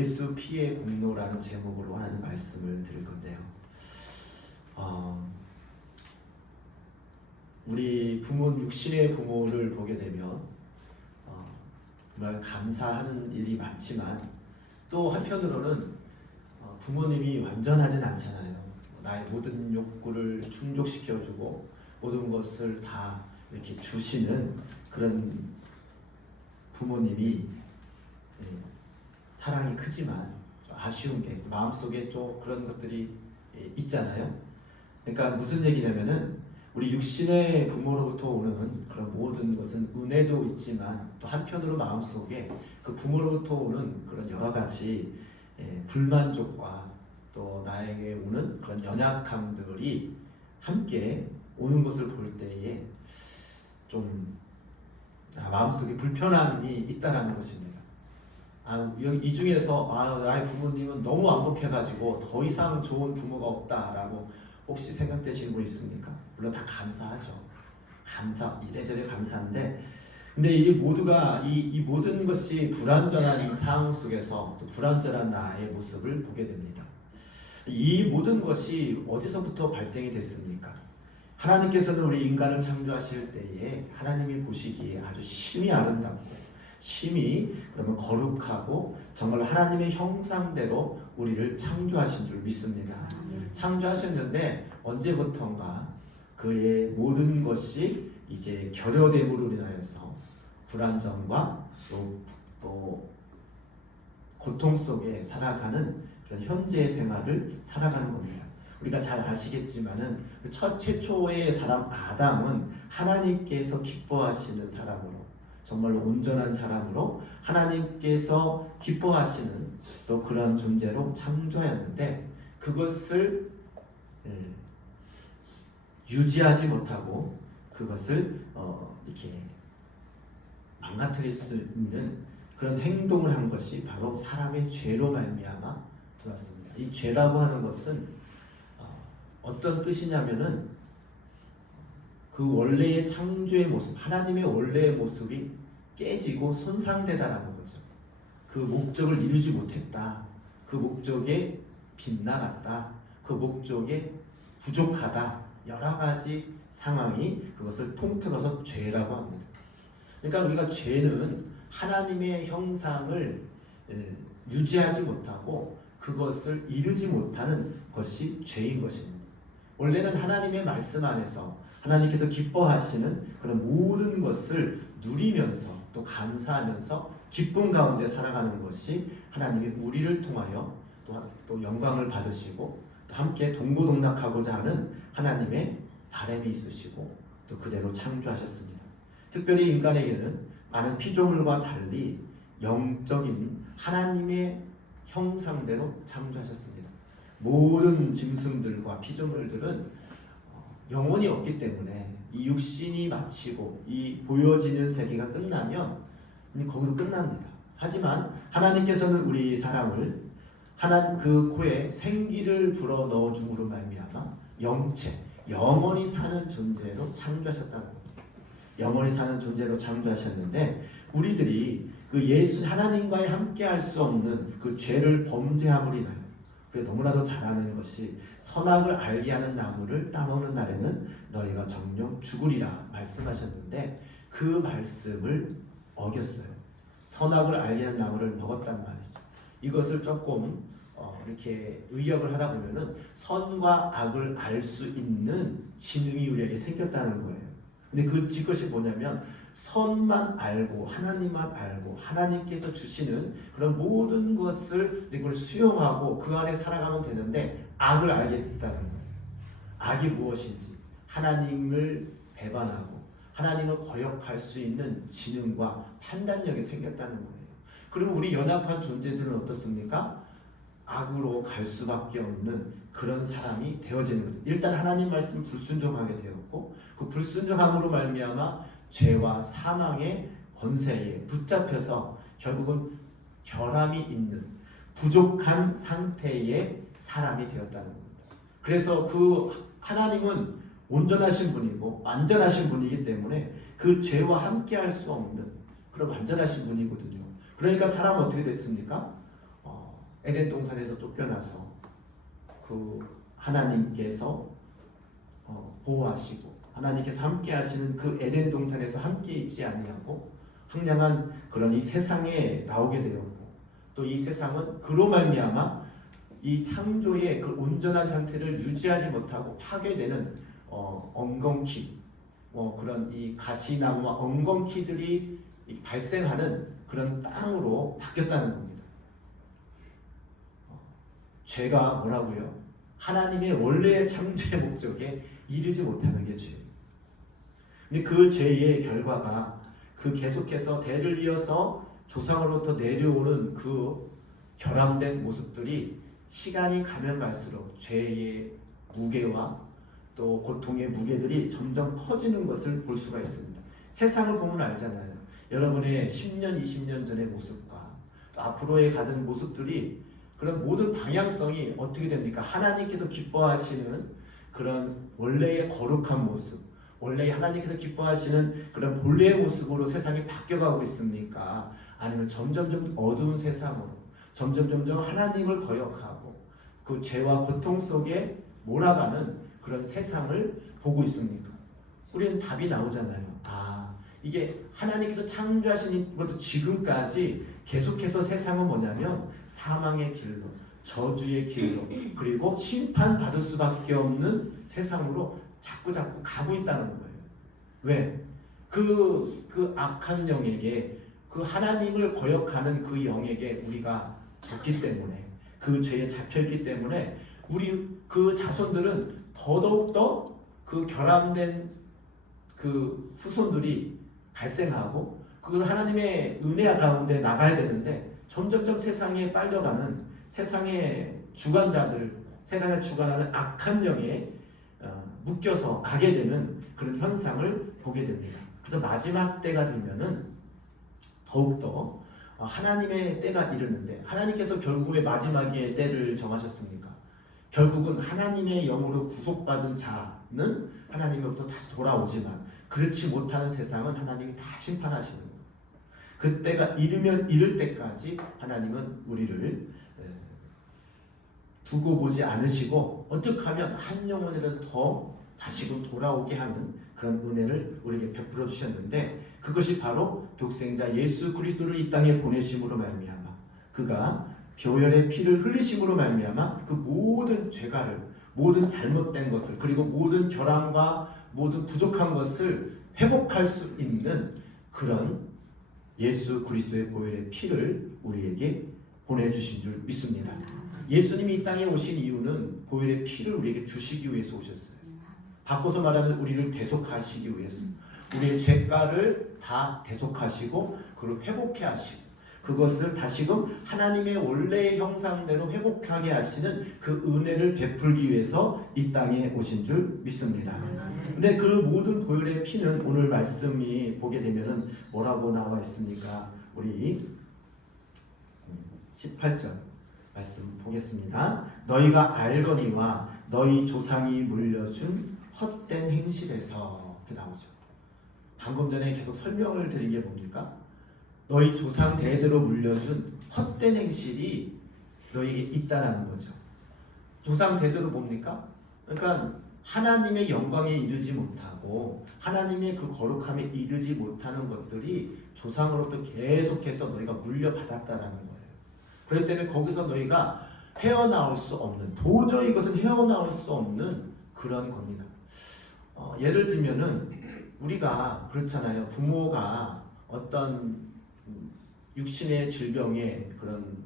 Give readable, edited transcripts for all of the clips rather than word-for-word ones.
예수 피의 공로라는 제목으로 하나님 말씀을 드릴 건데요. 우리 부모, 육신의 부모를 보게 되면 정말 감사하는 일이 많지만 또 한편으로는 부모님이 완전하진 않잖아요. 나의 모든 욕구를 충족시켜주고 모든 것을 다 이렇게 주시는 그런 부모님이 사랑이 크지만 좀 아쉬운 게 마음속에 또 그런 것들이 있잖아요. 그러니까 무슨 얘기냐면은 우리 육신의 부모로부터 오는 그런 모든 것은 은혜도 있지만 또 한편으로 마음속에 그 부모로부터 오는 그런 여러 가지 불만족과 또 나에게 오는 그런 연약함들이 함께 오는 것을 볼 때에 좀 마음속에 불편함이 있다라는 것입니다. 이 중에서 나의 부모님은 너무 완벽해가지고 더 이상 좋은 부모가 없다라고 혹시 생각되시는 분 있습니까? 물론 다 감사하죠. 이래저래 감사한데, 근데 이 모두가 이 모든 것이 불완전한 상황 속에서 또 불완전한 나의 모습을 보게 됩니다. 이 모든 것이 어디서부터 발생이 됐습니까? 하나님께서는 우리 인간을 창조하실 때에 하나님이 보시기에 아주 심히 아름답고 심히 그러면 거룩하고 정말 하나님의 형상대로 우리를 창조하신 줄 믿습니다. 창조하셨는데 언제부턴가 그의 모든 것이 이제 결여됨으로 인하여서 불안정과 또 고통 속에 살아가는 그런 현재의 생활을 살아가는 겁니다. 우리가 잘 아시겠지만은 최초의 사람 아담은 하나님께서 기뻐하시는 사람으로 정말로 온전한 사람으로 하나님께서 기뻐하시는 또 그런 존재로 창조하였는데 그것을 유지하지 못하고 그것을 이렇게 망가뜨릴 수 있는 그런 행동을 한 것이 바로 사람의 죄로 말미암아 들어왔습니다. 이 죄라고 하는 것은 어떤 뜻이냐면은 그 원래의 창조의 모습, 하나님의 원래의 모습이 깨지고 손상되다라는 거죠. 그 목적을 이루지 못했다. 그 목적에 빗나갔다. 그 목적에 부족하다. 여러 가지 상황이 그것을 통틀어서 죄라고 합니다. 그러니까 우리가 죄는 하나님의 형상을 유지하지 못하고 그것을 이루지 못하는 것이 죄인 것입니다. 원래는 하나님의 말씀 안에서 하나님께서 기뻐하시는 그런 모든 것을 누리면서 또 감사하면서 기쁨 가운데 살아가는 것이 하나님이 우리를 통하여 또 영광을 받으시고 또 함께 동고동락하고자 하는 하나님의 바람이 있으시고 또 그대로 창조하셨습니다. 특별히 인간에게는 많은 피조물과 달리 영적인 하나님의 형상대로 창조하셨습니다. 모든 짐승들과 피조물들은 영혼이 없기 때문에 이 육신이 마치고 이 보여지는 세계가 끝나면 거기로 끝납니다. 하지만 하나님께서는 우리 사람을 그 코에 생기를 불어 넣어 줌으로 말미암아 영체, 영원히 사는 존재로 창조하셨다는 겁니다. 영원히 사는 존재로 창조하셨는데 우리들이 그 예수 하나님과의 함께할 수 없는 그 죄를 범죄함으로 인하여 너무나도 잘 아는 것이 선악을 알게 하는 나무를 따먹는 날에는 너희가 정녕 죽으리라 말씀하셨는데 그 말씀을 어겼어요. 선악을 알게 하는 나무를 먹었단 말이죠. 이것을 조금 이렇게 의역을 하다 보면은 선과 악을 알 수 있는 지능이 우리에게 생겼다는 거예요. 근데 그것이 뭐냐면 선만 알고 하나님만 알고 하나님께서 주시는 그런 모든 것을 이걸 수용하고 그 안에 살아가면 되는데 악을 알게 됐다는 거예요. 악이 무엇인지 하나님을 배반하고 하나님을 거역할 수 있는 지능과 판단력이 생겼다는 거예요. 그리고 우리 연약한 존재들은 어떻습니까? 악으로 갈 수밖에 없는 그런 사람이 되어지는 거죠. 일단 하나님 말씀 불순종하게 되었고 그 불순종함으로 말미암아 죄와 사망의 권세에 붙잡혀서 결국은 결함이 있는 부족한 상태의 사람이 되었다는 겁니다. 그래서 그 하나님은 온전하신 분이고 완전하신 분이기 때문에 그 죄와 함께 할 수 없는 그런 완전하신 분이거든요. 그러니까 사람은 어떻게 됐습니까? 에덴 동산에서 쫓겨나서 그 하나님께서 보호하시고 하나님께서 함께 하시는 그 에덴 동산에서 함께 있지 아니하고 황량한 그런 이 세상에 나오게 되었고, 또 이 세상은 그로 말미암아 이 창조의 그 온전한 상태를 유지하지 못하고 파괴되는 엉겅퀴, 그런 이 가시나무와 엉겅퀴들이 발생하는 그런 땅으로 바뀌었다는 겁니다. 죄가 뭐라고요? 하나님의 원래의 창조의 목적에 이르지 못하는 게 죄예요. 근데 그 죄의 결과가 그 계속해서 대를 이어서 조상으로부터 내려오는 그 결함된 모습들이 시간이 가면 갈수록 죄의 무게와 또 고통의 무게들이 점점 커지는 것을 볼 수가 있습니다. 세상을 보면 알잖아요. 여러분의 10년, 20년 전의 모습과 또 앞으로의 가는 모습들이 그런 모든 방향성이 어떻게 됩니까? 하나님께서 기뻐하시는 그런 원래의 거룩한 모습, 원래 하나님께서 기뻐하시는 그런 본래의 모습으로 세상이 바뀌어가고 있습니까? 아니면 점점 어두운 세상으로 점점 하나님을 거역하고 그 죄와 고통 속에 몰아가는 그런 세상을 보고 있습니까? 우리는 답이 나오잖아요. 이게 하나님께서 창조하신 것도 지금까지 계속해서 세상은 뭐냐면 사망의 길로, 저주의 길로, 그리고 심판받을 수밖에 없는 세상으로 자꾸 가고 있다는 거예요. 왜? 그 악한 영에게, 그 하나님을 거역하는 그 영에게 우리가 졌기 때문에, 그 죄에 잡혀있기 때문에 우리 그 자손들은 더더욱더 그 결함된 그 후손들이 발생하고 그것을 하나님의 은혜 가운데 나가야 되는데 점점 세상에 빨려가는 세상의 주관자들, 세상에 주관하는 악한 영에 묶여서 가게 되는 그런 현상을 보게 됩니다. 그래서 마지막 때가 되면은 더욱더 하나님의 때가 이르는데, 하나님께서 결국 왜 마지막에 때를 정하셨습니까? 결국은 하나님의 영으로 구속받은 자는 하나님으로부터 다시 돌아오지만 그렇지 못하는 세상은 하나님이 다 심판하시는 거예요. 그때가 이를 때까지 하나님은 우리를 두고 보지 않으시고 어떻게 하면 한 영혼이라도 더 다시금 돌아오게 하는 그런 은혜를 우리에게 베풀어 주셨는데, 그것이 바로 독생자 예수 그리스도를 이 땅에 보내심으로 말미암아 그가 보혈의 피를 흘리심으로 말미암아 그 모든 죄가를, 모든 잘못된 것을, 그리고 모든 결함과 모든 부족한 것을 회복할 수 있는 그런 예수 그리스도의 보혈의 피를 우리에게 보내주신 줄 믿습니다. 예수님이 이 땅에 오신 이유는 보혈의 피를 우리에게 주시기 위해서 오셨어요. 바꿔서 말하면 우리를 대속하시기 위해서, 우리의 죄가를 다 대속하시고 그걸 회복해 하시고 그것을 다시금 하나님의 원래의 형상대로 회복하게 하시는 그 은혜를 베풀기 위해서 이 땅에 오신 줄 믿습니다. 근데 그 모든 보혈의 피는 오늘 말씀이 보게 되면은 뭐라고 나와 있습니까? 우리 18절 말씀 보겠습니다. 너희가 알거니와 너희 조상이 물려준 헛된 행실에서, 이렇게 나오죠. 방금 전에 계속 설명을 드린 게 뭡니까? 너희 조상 대대로 물려준 헛된 행실이 너희에게 있다라는 거죠. 조상 대대로 뭡니까? 그러니까 하나님의 영광에 이르지 못하고 하나님의 그 거룩함에 이르지 못하는 것들이 조상으로부터 계속해서 너희가 물려받았다라는 거예요. 그렇기 때문에 거기서 너희가 헤어나올 수 없는, 도저히 이것은 헤어나올 수 없는 그런 겁니다. 예를 들면은 우리가 그렇잖아요. 부모가 어떤 육신의 질병의 그런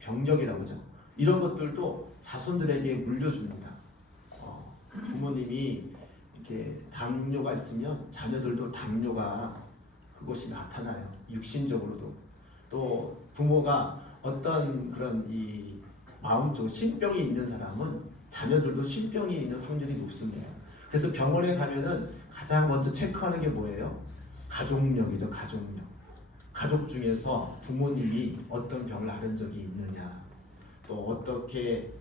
병력이라고 하죠. 이런 것들도 자손들에게 물려줍니다. 부모님이 이렇게 당뇨가 있으면 자녀들도 당뇨가 그것이 나타나요. 육신적으로도. 또 부모가 어떤 그런 이 마음적 신병이 있는 사람은 자녀들도 신병이 있는 확률이 높습니다. 그래서 병원에 가면은 가장 먼저 체크하는 게 뭐예요? 가족력이죠. 가족력. 가족 중에서 부모님이 어떤 병을 앓은 적이 있느냐, 또 어떻게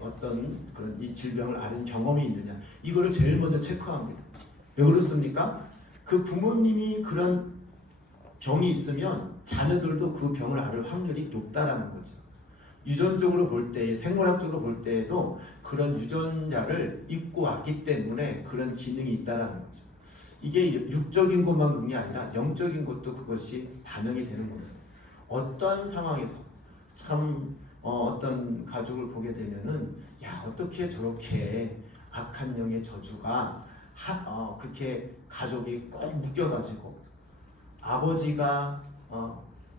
어떤 그런 이 질병을 앓은 경험이 있느냐, 이거를 제일 먼저 체크합니다. 왜 그렇습니까? 그 부모님이 그런 병이 있으면 자녀들도 그 병을 앓을 확률이 높다라는 거죠. 유전적으로 볼 때, 생물학적으로 볼 때에도 그런 유전자를 입고 왔기 때문에 그런 기능이 있다라는 거죠. 이게 육적인 것만 그런 게 아니라 영적인 것도 그것이 반영이 되는 겁니다. 어떠한 상황에서 참 어떤 가족을 보게 되면은 야 어떻게 저렇게 악한 영의 저주가 그렇게 가족이 꼭 묶여가지고 아버지가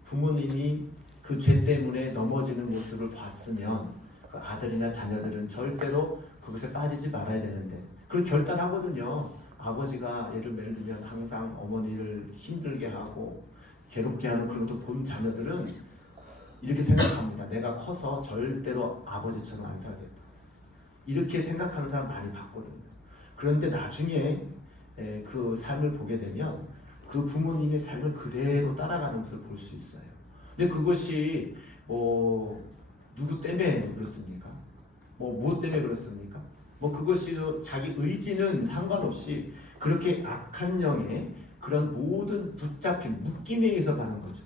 부모님이 그 죄 때문에 넘어지는 모습을 봤으면 그 아들이나 자녀들은 절대로 그것에 빠지지 말아야 되는데 그걸 결단하거든요. 아버지가 예를 들면 항상 어머니를 힘들게 하고 괴롭게 하는 그런 것도 본 자녀들은 이렇게 생각합니다. 내가 커서 절대로 아버지처럼 안 살겠다. 이렇게 생각하는 사람 많이 봤거든요. 그런데 나중에 그 삶을 보게 되면 그 부모님의 삶을 그대로 따라가는 것을 볼 수 있어요. 근데 그것이 누구 때문에 그렇습니까? 무엇 때문에 그렇습니까? 그것이 자기 의지는 상관없이 그렇게 악한 영의 그런 모든 붙잡힘, 묶임에 의해서 가는 거죠.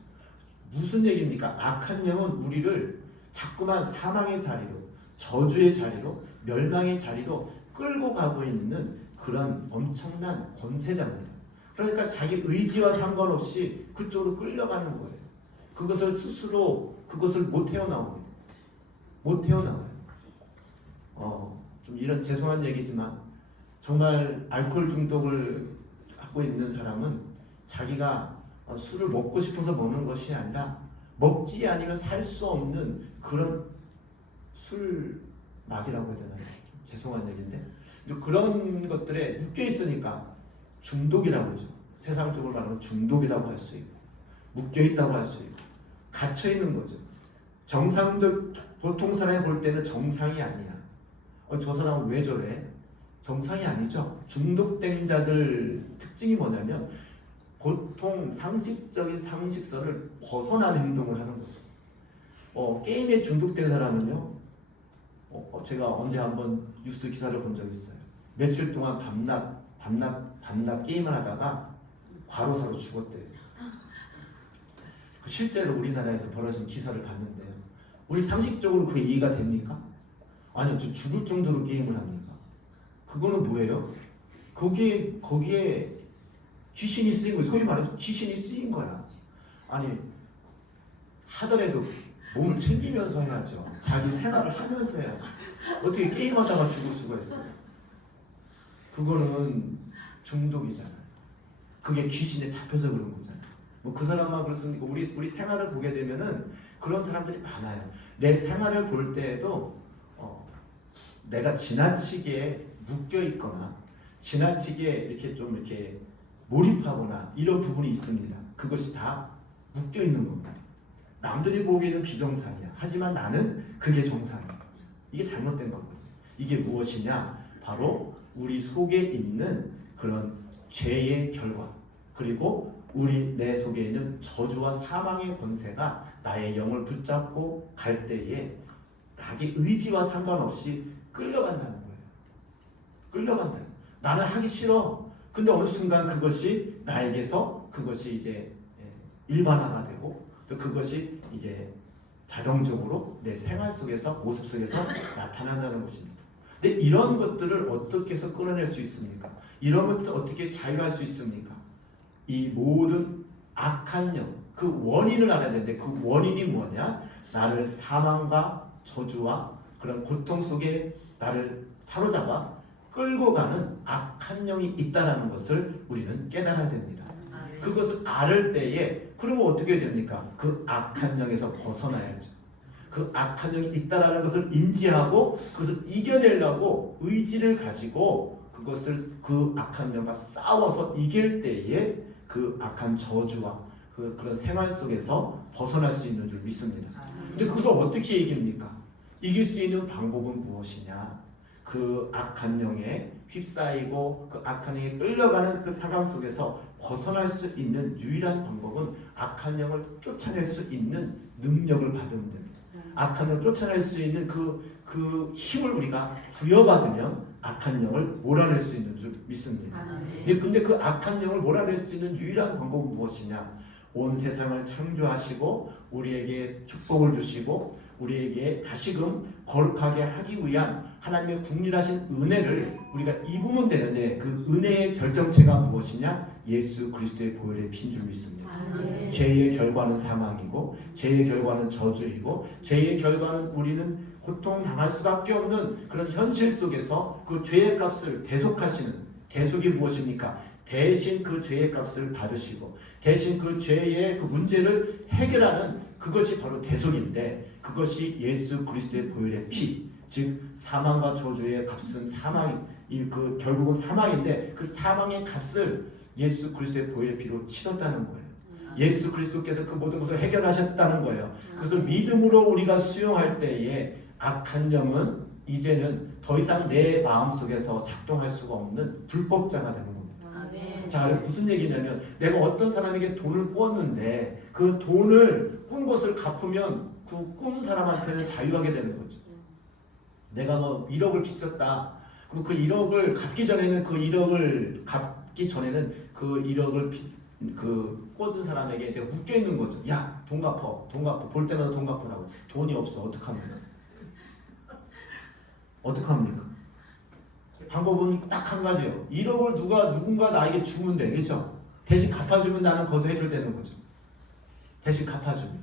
무슨 얘기입니까? 악한 영은 우리를 자꾸만 사망의 자리로, 저주의 자리로, 멸망의 자리로 끌고 가고 있는 그런 엄청난 권세자입니다. 그러니까 자기 의지와 상관없이 그쪽으로 끌려가는 거예요. 그것을 스스로 못 헤어나옵니다. 못 헤어나와요. 좀 이런 죄송한 얘기지만 정말 알코올 중독을 하고 있는 사람은 자기가 술을 먹고 싶어서 먹는 것이 아니라 먹지 않으면 살 수 없는 그런 술막이라고 해야 되나요? 죄송한 얘기인데 그런 것들에 묶여 있으니까 중독이라고 하죠. 세상적으로 말하면 중독이라고 할 수 있고 묶여 있다고 할 수 있고 갇혀 있는 거죠. 보통 사람이 볼 때는 정상이 아니야. 저 사람은 왜 저래? 정상이 아니죠. 중독된 자들 특징이 뭐냐면 보통 상식적인 상식선을 벗어난 행동을 하는 거죠. 게임에 중독된 사람은요. 제가 언제 한번 뉴스 기사를 본 적이 있어요. 며칠 동안 밤낮 게임을 하다가 과로사로 죽었대요. 실제로 우리나라에서 벌어진 기사를 봤는데요. 우리 상식적으로 그게 이해가 됩니까? 아니요, 저 죽을 정도로 게임을 합니까? 그거는 뭐예요? 거기에 귀신이 쓰인 거예요. 소위 말해서 귀신이 쓰인 거야. 아니 하더라도 몸을 챙기면서 해야죠. 자기 생활을 하면서 해야죠. 어떻게 게임하다가 죽을 수가 있어요? 그거는 중독이잖아요. 그게 귀신에 잡혀서 그런 거잖아요. 그 사람만 그렇습니까? 우리 생활을 보게 되면은 그런 사람들이 많아요. 내 생활을 볼 때에도 내가 지나치게 묶여 있거나 지나치게 이렇게 몰입하거나 이런 부분이 있습니다. 그것이 다 묶여 있는 겁니다. 남들이 보기에는 비정상이야. 하지만 나는 그게 정상이야. 이게 잘못된 거거든요. 이게 무엇이냐? 바로 우리 속에 있는 그런 죄의 결과, 그리고 내 속에 있는 저주와 사망의 권세가 나의 영을 붙잡고 갈 때에 자기 의지와 상관없이 끌려간다는 거예요. 끌려간다. 나는 하기 싫어. 근데 어느 순간 그것이 나에게서 그것이 이제 일반화가 되고 또 그것이 이제 자동적으로 내 생활 속에서 모습 속에서 나타난다는 것입니다. 근데 이런 것들을 어떻게 해서 끊어낼 수 있습니까? 이런 것들을 어떻게 자유할 수 있습니까? 이 모든 악한 영, 그 원인을 알아야 되는데 그 원인이 뭐냐? 나를 사망과 저주와 그런 고통 속에 나를 사로잡아 끌고 가는 악한 영이 있다는 것을 우리는 깨달아야 됩니다. 그것을 알을 때에 그러면 어떻게 됩니까? 그 악한 영에서 벗어나야죠. 그 악한 영이 있다는 것을 인지하고 그것을 이겨내려고 의지를 가지고 그 악한 영과 싸워서 이길 때에 그 악한 저주와 그런 생활 속에서 벗어날 수 있는 줄 믿습니다. 근데 그것을 어떻게 이깁니까? 이길 수 있는 방법은 무엇이냐? 그 악한 영에 휩싸이고 그 악한 영에 끌려가는 그 상황 속에서 벗어날 수 있는 유일한 방법은 악한 영을 쫓아낼 수 있는 능력을 받으면 됩니다. 악한 영을 쫓아낼 수 있는 그 힘을 우리가 부여받으면 악한 영을 몰아낼 수 있는 줄 믿습니다. 근데 그 악한 영을 몰아낼 수 있는 유일한 방법은 무엇이냐? 온 세상을 창조하시고 우리에게 축복을 주시고 우리에게 다시금 거룩하게 하기 위한 하나님의 국률하신 은혜를 우리가 입으면 되는데 그 은혜의 결정체가 무엇이냐? 예수 그리스도의 보혈의 피인 줄 믿습니다. 죄의 결과는 사망이고 죄의 결과는 저주이고 죄의 결과는 우리는 고통당할 수밖에 없는 그런 현실 속에서 그 죄의 값을 대속하시는, 대속이 무엇입니까? 대신 그 죄의 값을 받으시고 대신 그 죄의 그 문제를 해결하는 그것이 바로 대속인데, 그것이 예수 그리스도의 보혈의 피, 즉 사망과 저주의 값은 그 결국은 사망인데 그 사망의 값을 예수 그리스도의 보혈의 피로 치렀다는 거예요. 예수 그리스도께서 그 모든 것을 해결하셨다는 거예요. 그것을 믿음으로 우리가 수용할 때에 악한 영은 이제는 더 이상 내 마음속에서 작동할 수가 없는 불법자가 되는 겁니다. 자, 무슨 얘기냐면 내가 어떤 사람에게 돈을 꾸었는데 그 돈을 꾼 것을 갚으면 그 꾼 사람한테는 자유하게 되는 거죠. 내가 뭐 1억을 빚졌다. 그럼 그 1억을 갚기 전에는 그 1억을 그 꿔준 사람에게 내가 묶여 있는 거죠. 야, 돈 갚어. 볼 때마다 돈 갚으라고. 돈이 없어. 어떡합니까? 어떡합니까? 방법은 딱 한 가지요. 1억을 누군가 나에게 주면 돼. 그렇죠? 대신 갚아주면 나는 거기서 해결되는 거죠. 대신 갚아주면.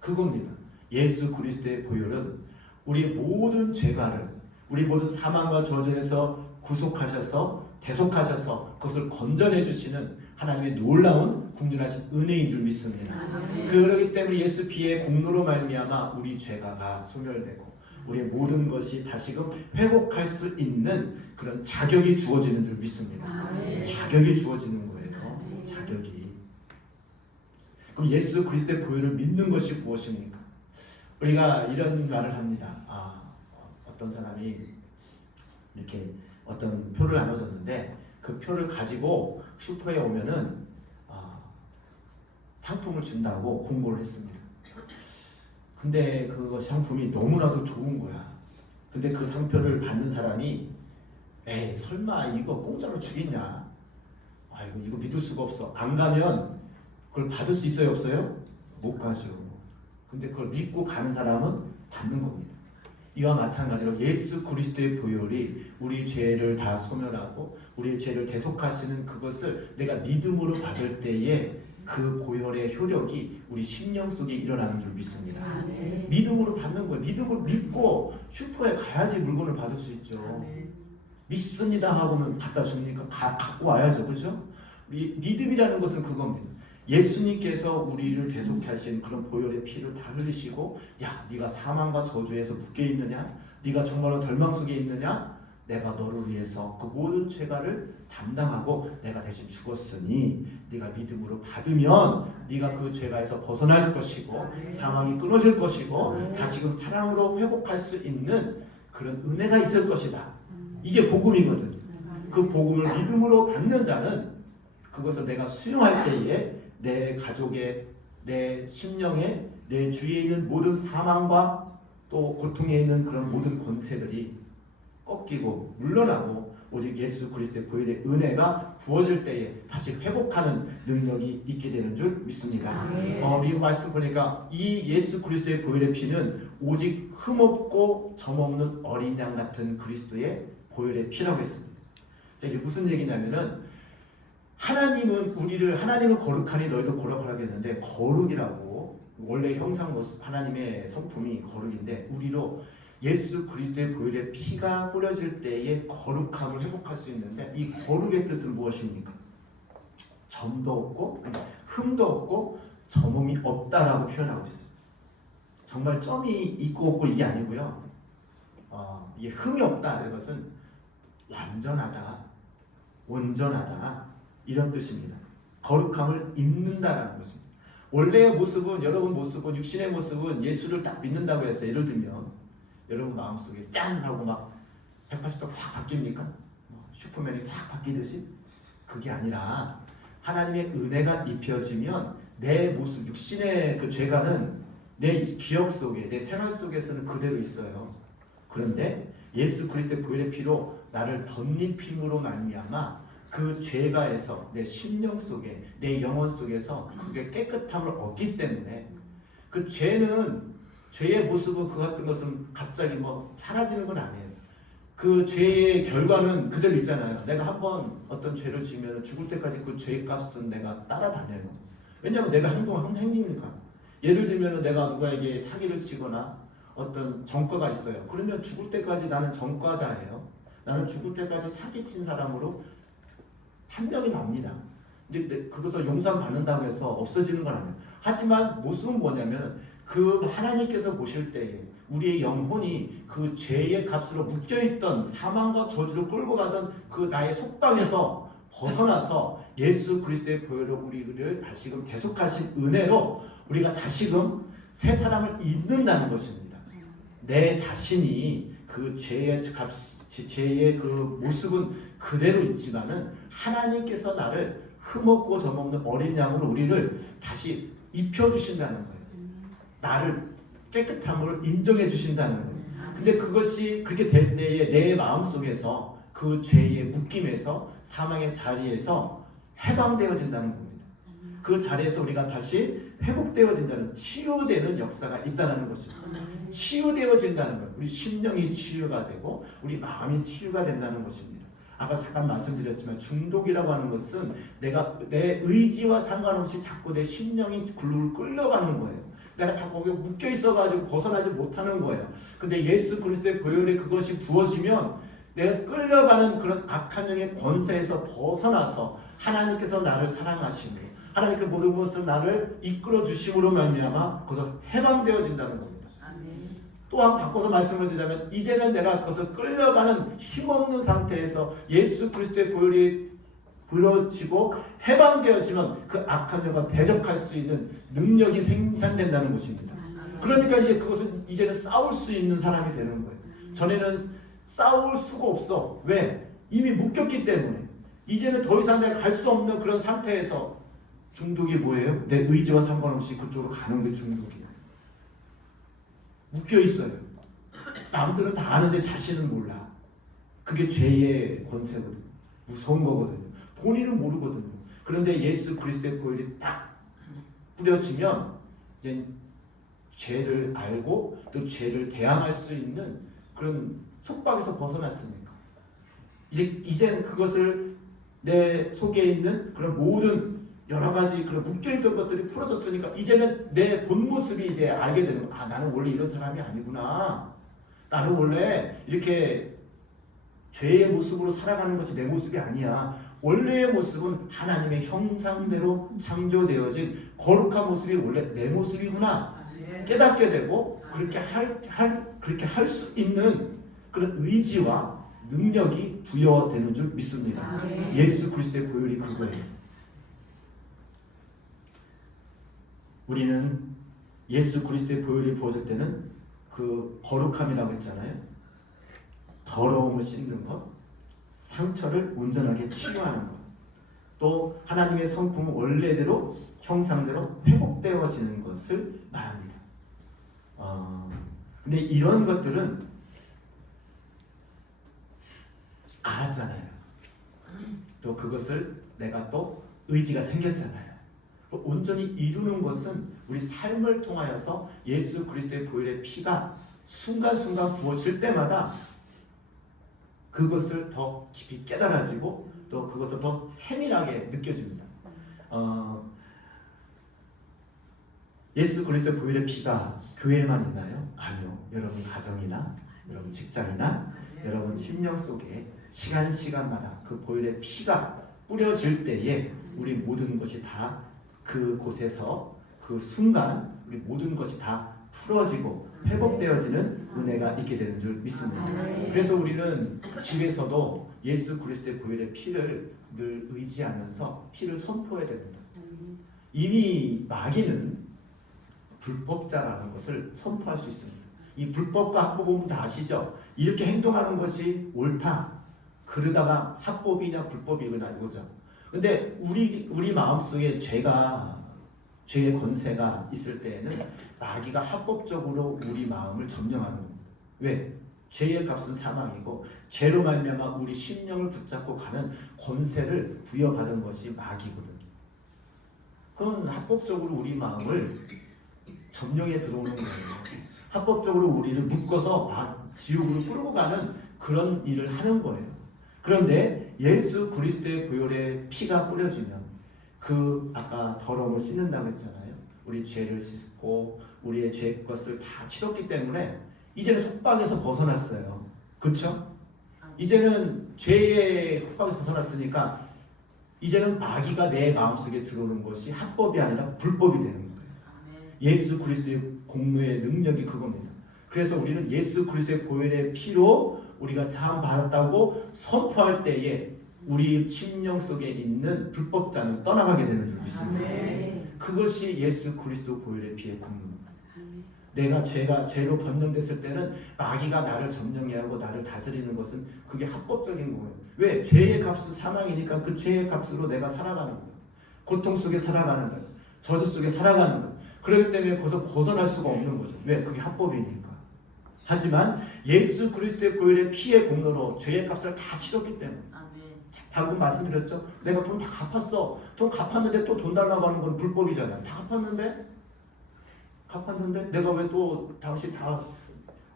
그겁니다. 예수 그리스도의 보혈은 우리 모든 죄가를, 우리 모든 사망과 저주에서 구속하셔서 대속하셔서 그것을 건져내 주시는 하나님의 놀라운 국률하신 은혜인 줄 믿습니다. 그렇기 때문에 예수 피의 공로로 말미암아 우리 죄가가 소멸되고 우리의 모든 것이 다시금 회복할 수 있는 그런 자격이 주어지는 줄 믿습니다. 자격이 주어지는 거예요. 자격이. 그럼 예수 그리스도의 보혈을 믿는 것이 무엇입니까? 우리가 이런 말을 합니다. 어떤 사람이 이렇게 어떤 표를 나눠줬는데 그 표를 가지고 슈퍼에 오면은 상품을 준다고 공고를 했습니다. 근데 그 상품이 너무나도 좋은 거야. 근데 그 상표를 받는 사람이 에이 설마 이거 공짜로 주겠냐? 아이고 이거 믿을 수가 없어. 안 가면 그걸 받을 수 있어요 없어요? 못 가죠. 근데 그걸 믿고 가는 사람은 받는 겁니다. 이와 마찬가지로 예수 그리스도의 보혈이 우리 죄를 다 소멸하고 우리의 죄를 대속하시는 그것을 내가 믿음으로 받을 때에 그 보혈의 효력이 우리 심령 속에 일어나는 줄 믿습니다. 믿음으로 받는 거예요. 믿음으로 믿고 슈퍼에 가야지 물건을 받을 수 있죠. 믿습니다 하고는 갖다 줍니까? 갖고 와야죠. 그렇죠? 믿음이라는 것은 그겁니다. 예수님께서 우리를 대속하신 그런 보혈의 피를 다 흘리시고 야 네가 사망과 저주에서 묶여 있느냐? 네가 정말로 멸망 속에 있느냐? 내가 너를 위해서 그 모든 죄가를 담당하고 내가 대신 죽었으니 네가 믿음으로 받으면 네가 그 죄가에서 벗어날 것이고 상황이 끊어질 것이고 다시금 사랑으로 회복할 수 있는 그런 은혜가 있을 것이다. 이게 복음이거든. 그 복음을 믿음으로 받는 자는 그것을 내가 수용할 때에 내 가족의, 내 심령에, 내 주위에 있는 모든 사망과 또 고통에 있는 그런 모든 권세들이 꺾이고 물러나고 오직 예수 그리스도의 보혈의 은혜가 부어질 때에 다시 회복하는 능력이 있게 되는 줄 믿습니다. 이 말씀 보니까 이 예수 그리스도의 보혈의 피는 오직 흠없고 점없는 어린 양 같은 그리스도의 보혈의 피라고 했습니다. 이게 무슨 얘기냐면은 하나님은 거룩하니 너희도 거룩하라고 했는데 거룩이라고 원래 형상 모습 하나님의 성품이 거룩인데 우리로 예수 그리스도의 보혈의 피가 뿌려질 때에 거룩함을 회복할 수 있는데 이 거룩의 뜻은 무엇입니까? 점도 없고 흠도 없고 점음이 없다라고 표현하고 있어요. 정말 점이 있고 없고 이게 아니고요. 이게 흠이 없다 이것은 완전하다, 온전하다 이런 뜻입니다. 거룩함을 입는다라는 것입니다. 원래의 모습은 여러분 모습은 육신의 모습은 예수를 딱 믿는다고 했어요. 예를 들면 여러분 마음속에 짠 하고 막 180도 확 바뀝니까? 슈퍼맨이 확 바뀌듯이? 그게 아니라 하나님의 은혜가 입혀지면 내 모습 육신의 그 죄가는 내 기억 속에 내 생활 속에서는 그대로 있어요. 그런데 예수 그리스도의 보혈의 피로 나를 덧입힘으로 말미암아 그 죄가에서 내 심령 속에 내 영혼 속에서 그게 깨끗함을 얻기 때문에 그 죄는 죄의 모습은 그 같은 것은 갑자기 뭐 사라지는 건 아니에요. 그 죄의 결과는 그대로 있잖아요. 내가 한번 어떤 죄를 지으면 죽을 때까지 그 죄의 값은 내가 따라다녀요. 왜냐하면 내가 행동한 행위니까. 예를 들면 내가 누구에게 사기를 치거나 어떤 전과가 있어요. 그러면 죽을 때까지 나는 전과자예요. 나는 죽을 때까지 사기친 사람으로 판명이 납니다. 근데 그것을 용서받는다고 해서 없어지는 건 아니에요. 하지만 모습은 뭐냐면 그 하나님께서 보실 때에 우리의 영혼이 그 죄의 값으로 묶여있던 사망과 저주로 끌고 가던 그 나의 속박에서 벗어나서 예수 그리스도의 보혈로 우리를 다시금 계속하신 은혜로 우리가 다시금 새 사람을 입는다는 것입니다. 내 자신이 그 죄의 그 모습은 그대로 있지만은 하나님께서 나를 흠없고 점없는 어린 양으로 우리를 다시 입혀주신다는 거예요. 나를 깨끗함을 인정해 주신다는 거예요. 근데 그것이 그렇게 될 때에 내 마음속에서 그 죄의 묶임에서 사망의 자리에서 해방되어진다는 겁니다. 그 자리에서 우리가 다시 회복되어진다는 치유되는 역사가 있다는 것입니다. 치유되어진다는 것. 우리 심령이 치유가 되고 우리 마음이 치유가 된다는 것입니다. 아까 잠깐 말씀드렸지만 중독이라고 하는 것은 내가 내 의지와 상관없이 자꾸 내 심령이 굴러 끌려가는 거예요. 내가 자꾸 거기에 묶여 있어가지고 벗어나지 못하는 거예요. 근데 예수 그리스도의 보혈에 그것이 부어지면 내가 끌려가는 그런 악한 영의 권세에서 벗어나서 하나님께서 나를 사랑하시며 하나님께 모든 것을 나를 이끌어 주심으로 말미암아 그것을 해방되어진다는 겁니다. 또한 바꿔서 말씀을 드리자면 이제는 내가 그것을 끌려가는 힘없는 상태에서 예수 그리스도의 보혈이 부러지고 해방되어지면 그 악한 영과 대적할 수 있는 능력이 생산된다는 것입니다. 그러니까 이제 그것은 이제는 싸울 수 있는 사람이 되는 거예요. 전에는 싸울 수가 없어. 왜? 이미 묶였기 때문에. 이제는 더 이상 내가 갈 수 없는 그런 상태에서 중독이 뭐예요? 내 의지와 상관없이 그쪽으로 가는 게 중독이에요. 묶여 있어요. 남들은 다 아는데 자신은 몰라. 그게 죄의 권세거든요. 무서운 거거든요. 본인은 모르거든요. 그런데 예수 그리스도의 보혈이 딱 뿌려지면 이제 죄를 알고 또 죄를 대항할 수 있는 그런 속박에서 벗어났으니까 이제는 그것을 내 속에 있는 그런 모든 여러 가지 그런 묶여있던 것들이 풀어졌으니까 이제는 내 본 모습이 이제 알게 되는 거야. 아, 나는 원래 이런 사람이 아니구나. 나는 원래 이렇게 죄의 모습으로 살아가는 것이 내 모습이 아니야. 원래의 모습은 하나님의 형상대로 창조되어진 거룩한 모습이 원래 내 모습이구나. 깨닫게 되고 그렇게 할 수 있는 그런 의지와 능력이 부여되는 줄 믿습니다. 예수 그리스도의 보혈이 그거예요. 우리는 예수 그리스도의 보혈이 부어질 때는 그 거룩함이라고 했잖아요. 더러움을 씻는 것, 상처를 온전하게 치유하는 것, 또 하나님의 성품은 원래대로 형상대로 회복되어지는 것을 말합니다. 근데 이런 것들은 알았잖아요. 또 그것을 내가 또 의지가 생겼잖아요. 온전히 이루는 것은 우리 삶을 통하여서 예수 그리스도의 보혈의 피가 순간순간 부어질 때마다 그것을 더 깊이 깨달아지고 또 그것을 더 세밀하게 느껴집니다. 예수 그리스도의 보혈의 피가 교회에만 있나요? 아니요. 여러분 가정이나 여러분 직장이나 여러분 심령 속에 시간마다 그 보혈의 피가 뿌려질 때에 우리 모든 것이 다 그곳에서 그 순간 우리 모든 것이 다 풀어지고 회복되어지는 은혜가 있게 되는 줄 믿습니다. 그래서 우리는 집에서도 예수 그리스도의 보혈의 피를 늘 의지하면서 피를 선포해야 됩니다. 이미 마귀는 불법자라는 것을 선포할 수 있습니다. 이 불법과 합법은 다 아시죠? 이렇게 행동하는 것이 옳다. 그러다가 합법이냐 불법이냐 이거죠. 근데 우리 마음속에 죄의 권세가 있을 때에는 마귀가 합법적으로 우리 마음을 점령하는 겁니다. 왜? 죄의 값은 사망이고 죄로 말미암아 우리 심령을 붙잡고 가는 권세를 부여받은 것이 마귀거든요. 그건 합법적으로 우리 마음을 점령해 들어오는 거예요. 합법적으로 우리를 묶어서 지옥으로 끌고 가는 그런 일을 하는 거예요. 그런데 예수 그리스도의 보혈의 피가 뿌려지면 그 아까 더러움을 씻는다고 했잖아요. 우리 죄를 씻고 우리의 죄 것을 다 치렀기 때문에 이제는 속박에서 벗어났어요. 그렇죠? 이제는 죄의 속박에서 벗어났으니까 이제는 마귀가 내 마음속에 들어오는 것이 합법이 아니라 불법이 되는 거예요. 예수 그리스도의 공로의 능력이 그겁니다. 그래서 우리는 예수 그리스도의 보혈의 피로 우리가 사함 받았다고 선포할 때에 우리 심령 속에 있는 불법자는 떠나가게 되는 줄 믿습니다. 그것이 예수 그리스도 보혈의 피의 공로입니다. 내가 죄로 변경됐을 때는 마귀가 나를 점령해야 하고 나를 다스리는 것은 그게 합법적인 거예요. 왜? 죄의 값은 사망이니까 그 죄의 값으로 내가 살아가는 거예요. 고통 속에 살아가는 거예요. 저주 속에 살아가는 거예요. 그렇기 때문에 거기서 벗어날 수가 없는 거죠. 왜? 그게 합법이니까. 하지만 예수 그리스도의 보혈의 피의 공로로 죄의 값을 다 치렀기 때문에 방금 말씀드렸죠? 내가 돈 다 갚았어. 돈 갚았는데 또 돈 달라고 하는 건 불법이잖아요. 다 갚았는데 내가 왜 또 당시 다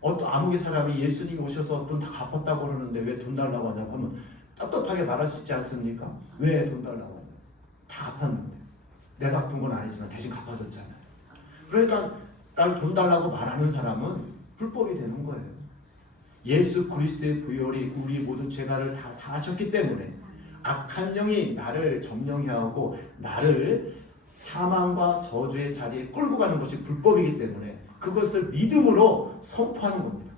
아무개 사람이 예수님이 오셔서 돈 다 갚았다고 그러는데 왜 돈 달라고 하냐고 하면 떳떳하게 말할 수 있지 않습니까? 왜 돈 달라고 하냐? 다 갚았는데 내가 갚은 건 아니지만 대신 갚아줬잖아요. 그러니까 날 돈 달라고 말하는 사람은 불법이 되는 거예요. 예수 그리스도의 보혈이 우리 모든 죄가를 다 사하셨기 때문에 악한 영이 나를 점령해야 하고 나를 사망과 저주의 자리에 끌고 가는 것이 불법이기 때문에 그것을 믿음으로 선포하는 겁니다.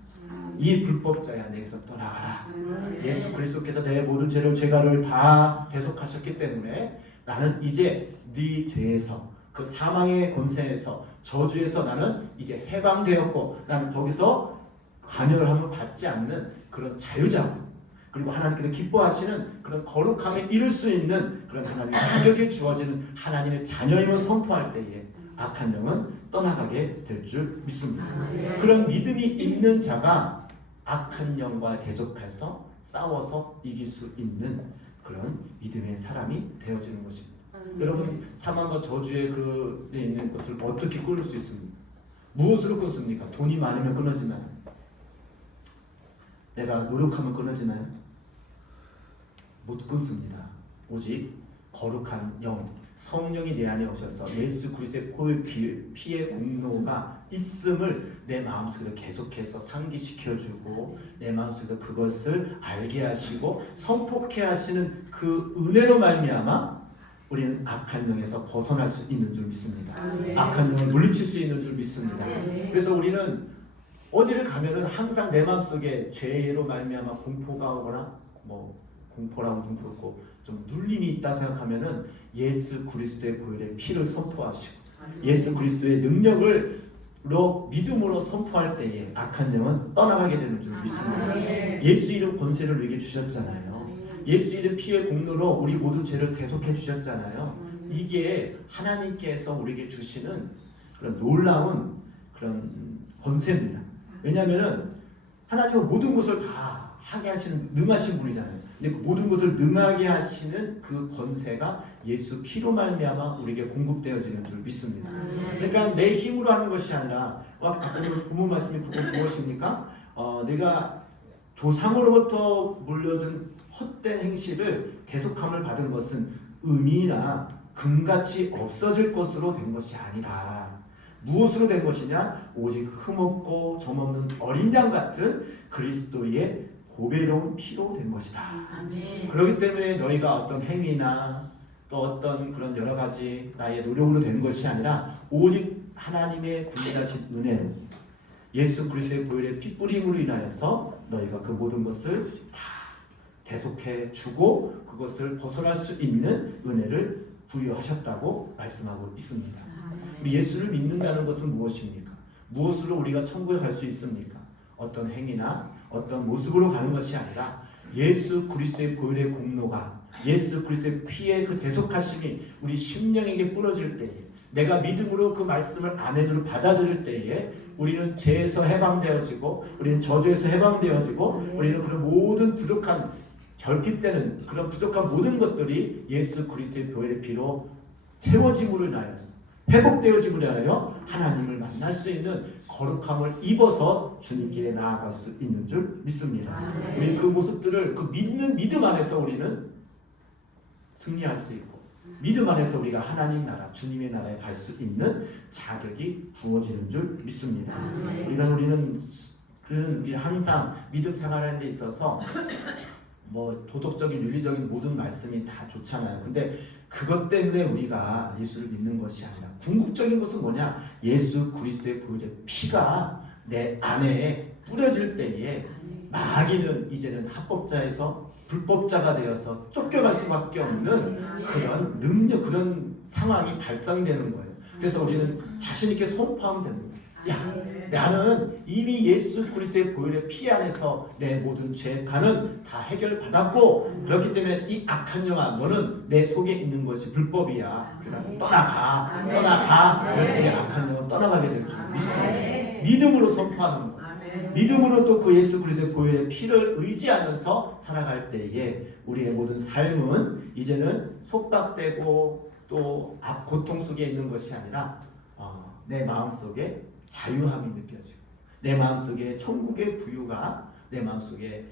이 불법자야 내게서 떠나가라. 예수 그리스도께서 내 모든 죄가를 다 대속하셨기 때문에 나는 이제 네 죄에서 그 사망의 권세에서 저주에서 나는 이제 해방되었고 나는 거기서 관여를 하면 받지 않는 그런 자유자고 그리고 하나님께서 기뻐하시는 그런 거룩함에 이룰 수 있는 그런 하나님의 자격이 주어지는 하나님의 자녀임을 선포할 때에 악한 영은 떠나가게 될 줄 믿습니다. 그런 믿음이 있는 자가 악한 영과 대적해서 싸워서 이길 수 있는 그런 믿음의 사람이 되어지는 것입니다. 여러분 사망과 저주의 그에 있는 것을 어떻게 끊을 수 있습니까? 무엇으로 끊습니까? 돈이 많으면 끊어지나요? 내가 노력하면 끊어지나요? 못 끊습니다. 오직 거룩한 영, 성령이 내 안에 오셔서 예수 그리스도의 보혈 피의 공로가 있음을 내 마음속에 계속해서 상기시켜주고 내 마음속에서 그것을 알게 하시고 선포케 하시는 그 은혜로 말미암아 우리는 악한 영에서 벗어날 수 있는 줄 믿습니다. 악한 영을 물리칠 수 있는 줄 믿습니다. 그래서 우리는 어디를 가면은 항상 내 마음속에 죄로 말미암아 공포가 오거나 공포라고 좀 그렇고 좀 눌림이 있다 생각하면은 예수 그리스도의 보혈의 피를 선포하시고 예수 그리스도의 능력을 믿음으로 선포할 때에 악한 영은 떠나가게 되는 줄 믿습니다. 예수 이름 권세를 우리에게 주셨잖아요. 예수 이름 피의 공로로 우리 모든 죄를 대속해 주셨잖아요. 이게 하나님께서 우리에게 주시는 그런 놀라운 그런 권세입니다. 왜냐하면은 하나님은 모든 것을 다 하게 하시는 능하신 분이잖아요. 근데 그 모든 것을 능하게 하시는 그 권세가 예수 피로 말미암아 우리에게 공급되어지는 줄 믿습니다. 그러니까 내 힘으로 하는 것이 아니라 아까 본문 말씀이 그건 무엇입니까? 내가 조상으로부터 물려준 헛된 행실을 대속함을 받은 것은 의미나 금같이 없어질 것으로 된 것이 아니라 무엇으로 된 것이냐? 오직 흠없고 점없는 어린 양 같은 그리스도의 보배로운 피로 된 것이다. 아멘. 그렇기 때문에 너희가 어떤 행위나 또 어떤 그런 여러 가지 나의 노력으로 된 것이 아니라 오직 하나님의 구원하신 은혜로 예수 그리스도의 보혈의 피 뿌림으로 인하여서 너희가 그 모든 것을 다 대속해 주고 그것을 벗어날 수 있는 은혜를 부여하셨다고 말씀하고 있습니다. 우리 예수를 믿는다는 것은 무엇입니까? 무엇으로 우리가 천국에 갈 수 있습니까? 어떤 행위나 어떤 모습으로 가는 것이 아니라 예수 그리스도의 보혈의 공로가 예수 그리스도의 피의 그 대속하심이 우리 심령에게 뿌려질 때에 내가 믿음으로 그 말씀을 안에로 받아들일 때에 우리는 죄에서 해방되어지고 우리는 저주에서 해방되어지고 우리는 그런 모든 부족한 결핍되는 그런 부족한 모든 것들이 예수 그리스도의 보혈의 피로 채워짐으로 인하여서 회복되어지고 하여 하나님을 만날 수 있는 거룩함을 입어서 주님께 나아갈 수 있는 줄 믿습니다. 우리 그 모습들을 그 믿는 믿음 안에서 우리는 승리할 수 있고 믿음 안에서 우리가 하나님 나라, 주님의 나라에 갈 수 있는 자격이 부어지는 줄 믿습니다. 우리는 항상 믿음 생활하는 데 있어서 뭐 도덕적인 윤리적인 모든 말씀이 다 좋잖아요. 근데 그것 때문에 우리가 예수를 믿는 것이 아니라 궁극적인 것은 뭐냐? 예수 그리스도의 보혈의 피가 내 안에 뿌려질 때에 마귀는 이제는 합법자에서 불법자가 되어서 쫓겨날 수밖에 없는 그런 능력, 그런 상황이 발생되는 거예요. 그래서 우리는 자신 있게 선포하면 됩니다. 야, 나는 이미 예수 그리스도의 보혈의 피 안에서 내 모든 죄가는 다 해결받았고, 그렇기 때문에 이 악한 영아, 너는 내 속에 있는 것이 불법이야. 그러니까 떠나가. 그럴 때 악한 영은 떠나가게 될 줄 믿습니다. 믿음으로 선포하는 거. 믿음으로 또 그 예수 그리스도의 보혈의 피를 의지하면서 살아갈 때에 우리의 모든 삶은 이제는 속박되고 또 고통 속에 있는 것이 아니라 내 마음속에 자유함이 느껴지고 내 마음속에 천국의 부유가 내 마음속에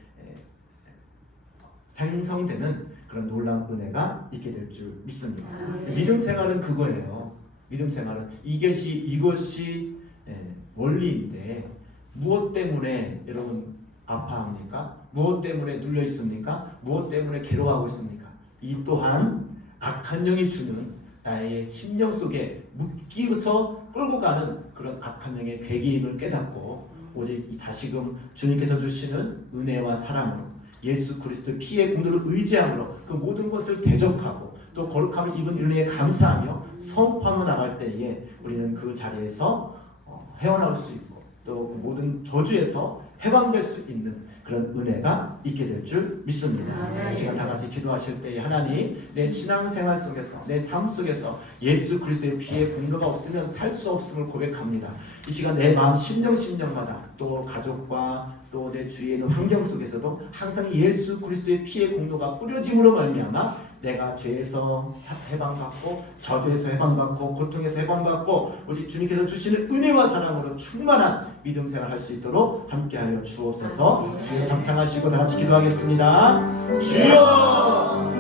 생성되는 그런 놀라운 은혜가 있게 될 줄 믿습니다. 믿음 생활은 그거예요. 믿음 생활은 이것이 원리인데 무엇 때문에 여러분 아파합니까? 무엇 때문에 눌려 있습니까? 무엇 때문에 괴로워하고 있습니까? 이 또한 악한 영이 주는 나의 심령 속에 묶이면서 끌고 가는 그런 악한 영의 괴계임을 깨닫고 오직 다시금 주님께서 주시는 은혜와 사랑으로 예수 그리스도의 피의 공로를 의지함으로 그 모든 것을 대적하고 또 거룩함을 입은 은혜에 감사하며 선포하며 나갈 때에 우리는 그 자리에서 헤어나올 수 있고 또 그 모든 저주에서 해방될 수 있는 그런 은혜가 있게 될 줄 믿습니다. 이 시간 다 같이 기도하실 때에 하나님, 내 신앙생활 속에서 내 삶 속에서 예수 그리스도의 피의 공로가 없으면 살 수 없음을 고백합니다. 이 시간 내 마음 심령마다 또 가족과 또 내 주위에 있는 환경 속에서도 항상 예수 그리스도의 피의 공로가 뿌려짐으로 말미암아 내가 죄에서 해방받고 저주에서 해방받고 고통에서 해방받고 오직 주님께서 주시는 은혜와 사랑으로 충만한 믿음 생활할 수 있도록 함께하여 주옵소서. 주여 삼창하시고 다 같이 기도하겠습니다. 주여